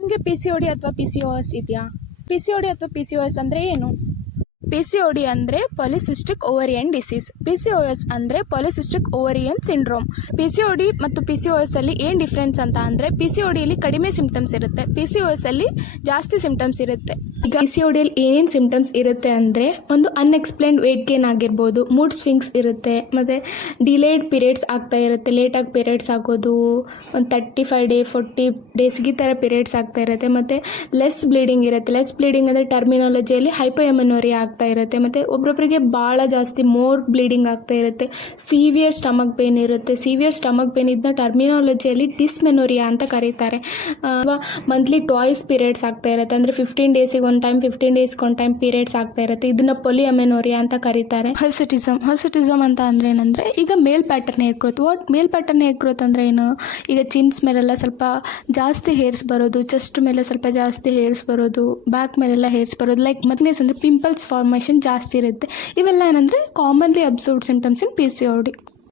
ನಿಮಗೆ P C O D ಅಥವಾ P C O S ಇದೆಯಾ? ಪಿ ಸಿ ಒ ಡಿ ಅಥವಾ ಪಿ ಸಿ ಒ ಎಸ್ ಅಂದರೆ ಏನು? ಪಿ ಸಿ ಒ ಡಿ ಅಂದರೆ polycystic ovarian disease. P C O S ಅಂದರೆ polycystic ovarian syndrome. P C O D ಮತ್ತು P C O S ಅಲ್ಲಿ ಏನು difference ಅಂತ ಅಂದರೆ, ಪಿ ಸಿ ಒ ಡಿಯಲ್ಲಿ ಕಡಿಮೆ ಸಿಂಪ್ಟಮ್ಸ್ ಇರುತ್ತೆ, ಪಿ ಸಿ ಒ ಎಸ್ ಅಲ್ಲಿ ಜಾಸ್ತಿ ಸಿಂಪ್ಟಮ್ಸ್ ಇರುತ್ತೆ. ಈಗ ಪಿ ಸಿ ಒ ಡಿಯಲ್ಲಿ ಏನೇನು ಸಿಂಪ್ಟಮ್ಸ್ ಇರುತ್ತೆ ಅಂದರೆ, ಒಂದು ಅನ್ಎಕ್ಸ್ಪ್ಲೇನ್ಡ್ ವೇಟ್ ಗೇನ್ ಆಗಿರ್ಬೋದು, ಮೂಡ್ ಸ್ವಿಂಗ್ಸ್ ಇರುತ್ತೆ, ಮತ್ತು ಡಿಲೇಡ್ ಪೀರಿಯಡ್ಸ್ ಆಗ್ತಾ ಇರುತ್ತೆ, ಲೇಟಾಗಿ ಪೀರಿಯಡ್ಸ್ ಆಗೋದು, ಒಂದು 35 ಡೇ 40 ಡೇಸ್ಗೆ ಈ ಥರ ಪೀರಿಯಡ್ಸ್ ಆಗ್ತಾ ಇರುತ್ತೆ, ಮತ್ತು ಲೆಸ್ ಬ್ಲೀಡಿಂಗ್ ಇರುತ್ತೆ. ಲೆಸ್ ಬ್ಲೀಡಿಂಗ್ ಅಂದರೆ ಟರ್ಮಿನಾಲಜಿಯಲ್ಲಿ ಹೈಪೋಎಮನೋರಿಯಾ ಆಗ್ತಾ ಇರುತ್ತೆ, ಮತ್ತು ಒಬ್ಬೊಬ್ಬರಿಗೆ ಭಾಳ ಜಾಸ್ತಿ ಮೋರ್ ಬ್ಲೀಡಿಂಗ್ ಆಗ್ತಾ ಇರುತ್ತೆ. ಸಿವಿಯರ್ ಸ್ಟಮಕ್ ಪೇನ್ ಇರುತ್ತೆ. ಸಿವಿಯರ್ ಸ್ಟಮಕ್ ಪೇನ್ ಇದನ್ನ ಟರ್ಮಿನಾಲಜಿಯಲ್ಲಿ ಡಿಸ್ಮೆನೋರಿಯಾ ಅಂತ ಕರೀತಾರೆ. ಮಂತ್ಲಿ ಟ್ವಾಯ್ಸ್ ಪೀರಿಯಡ್ಸ್ ಆಗ್ತಾ ಇರುತ್ತೆ, ಅಂದರೆ 15 ಡೇಸಿಗೆ ಒಂದು ಟೈಮ್ 15 ಡೇಸ್ಗೆ ಒಂದು ಟೈಮ್ ಪೀರಿಯಡ್ಸ್ ಆಗ್ತಾ ಇರುತ್ತೆ. ಇದನ್ನ ಪೊಲಿಅಮೆನೋರಿಯಾ ಅಂತ ಕರೀತಾರೆ. ಹರ್ಸಿಟಿಸಮ್ ಅಂತ ಅಂದರೆ ಏನಂದರೆ, ಈಗ ಮೇಲ್ ಪ್ಯಾಟರ್ನ್ ಹೇರ್ ಗ್ರೋತ್. ಮೇಲ್ ಪ್ಯಾಟರ್ನ್ ಹೇರ್ ಗ್ರೋತ್ ಅಂದರೆ ಏನು? ಈಗ ಚಿನ್ಸ್ ಮೇಲೆಲ್ಲ ಸ್ವಲ್ಪ ಜಾಸ್ತಿ ಹೇರ್ಸ್ ಬರೋದು, ಚೆಸ್ಟ್ ಮೇಲೆ ಸ್ವಲ್ಪ ಜಾಸ್ತಿ ಹೇರ್ಸ್ ಬರೋದು, ಬ್ಯಾಕ್ ಮೇಲೆಲ್ಲ ಹೇರ್ಸ್ ಬರೋದು, ಲೈಕ್ ಮತ್ನೇಸ್ ಅಂದರೆ ಪಿಂಪಲ್ಸ್ ಫಾರ್ಮೇಷನ್ ಜಾಸ್ತಿ ಇರುತ್ತೆ. ಇವೆಲ್ಲ ಏನಂದರೆ ಕಾಮನ್ಲಿ ಅಬ್ಸರ್ವ್ಡ್ ಸಿಂಪ್ಟಮ್ಸ್ ಇನ್ ಪಿ ಸಿ ಒ ಡಿ.